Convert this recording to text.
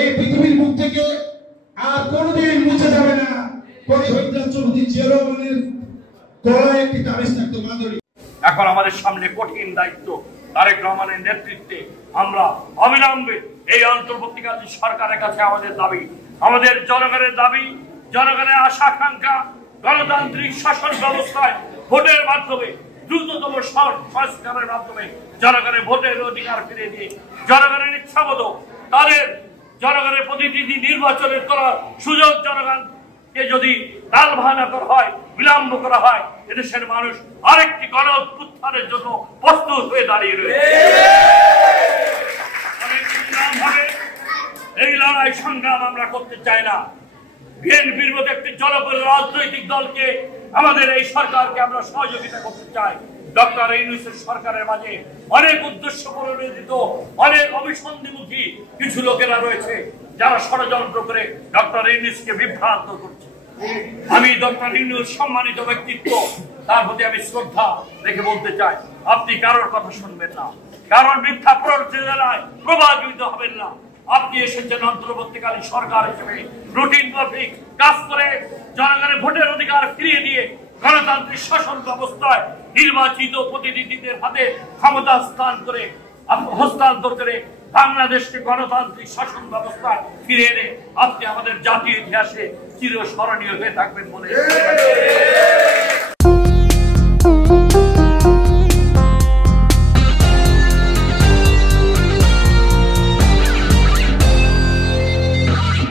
এই পৃথিবীর মুখ থেকে আর কোনোদিন মুছে যাবে না। একটি তাবিজ থাকতো মাধুরী। এখন আমাদের সামনে কঠিন দায়িত্ব। তারেক রহমানের নেতৃত্বে আমরা অবিলম্বে এই অন্তর্বর্তীকালীন সরকারের কাছে আমাদের দাবি, আমাদের জনগণের দাবি, জনগণের আশা আকাঙ্ক্ষা, গণতান্ত্রিক শাসন ব্যবস্থায় ভোটের মাধ্যমে দ্রুততম সংস্কারের মাধ্যমে জনগণের ভোটের অধিকার ফিরে দিয়ে জনগণের ইচ্ছামতো তাদের জনগণের প্রতিনিধি নির্বাচনের করার সুযোগ জনগণকে যদি টালবাহানা করা হয়, বিলম্ব করা হয়, এদেশের মানুষ আরেকটি গণ অভ্যুত্থানের জন্য প্রস্তুত হয়ে দাঁড়িয়ে রয়েছে। এই লড়াই সংগ্রাম আমরা করতে চাই না। বিএনপির মতো একটি জনপ্রিয় রাজনৈতিক দলকে আমাদের এই সরকারকে আমরা সহযোগিতা করতে চাই। ডক্টর ইউনূসের সরকারের মাঝে অনেক উদ্দেশ্য প্রণোদিত, অনেক অভিসন্ধিমুখী কিছু লোকেরা রয়েছে যারা ষড়যন্ত্র করে ডক্টর ইউনূসকে বিভ্রান্ত করছে। আমি ডক্টর ইউনূস সম্মানিত ব্যক্তিত্ব, তার প্রতি আমি শ্রদ্ধা রেখে বলতে চাই, আপনি কারোর কথা শুনবেন না, কারণ মিথ্যা প্ররোচনায় প্রভাবিত হবেন না। আপনি এসেছেন অন্তর্বর্তীকালীন সরকার হিসেবে রুটিন মাফিক কাজ করে জনগণের ভোটের অধিকার ফিরিয়ে দিয়ে গণতান্ত্রিক শাসন ব্যবস্থায় নির্বাচিত প্রতিনিধিদের হাতে ক্ষমতা হস্তান্তর করে বাংলাদেশকে গণতান্ত্রিক শাসন ব্যবস্থায় ফিরে এনে আপনি আমাদের জাতীয় ইতিহাসে চিরস্মরণীয় হয়ে থাকবেন বলে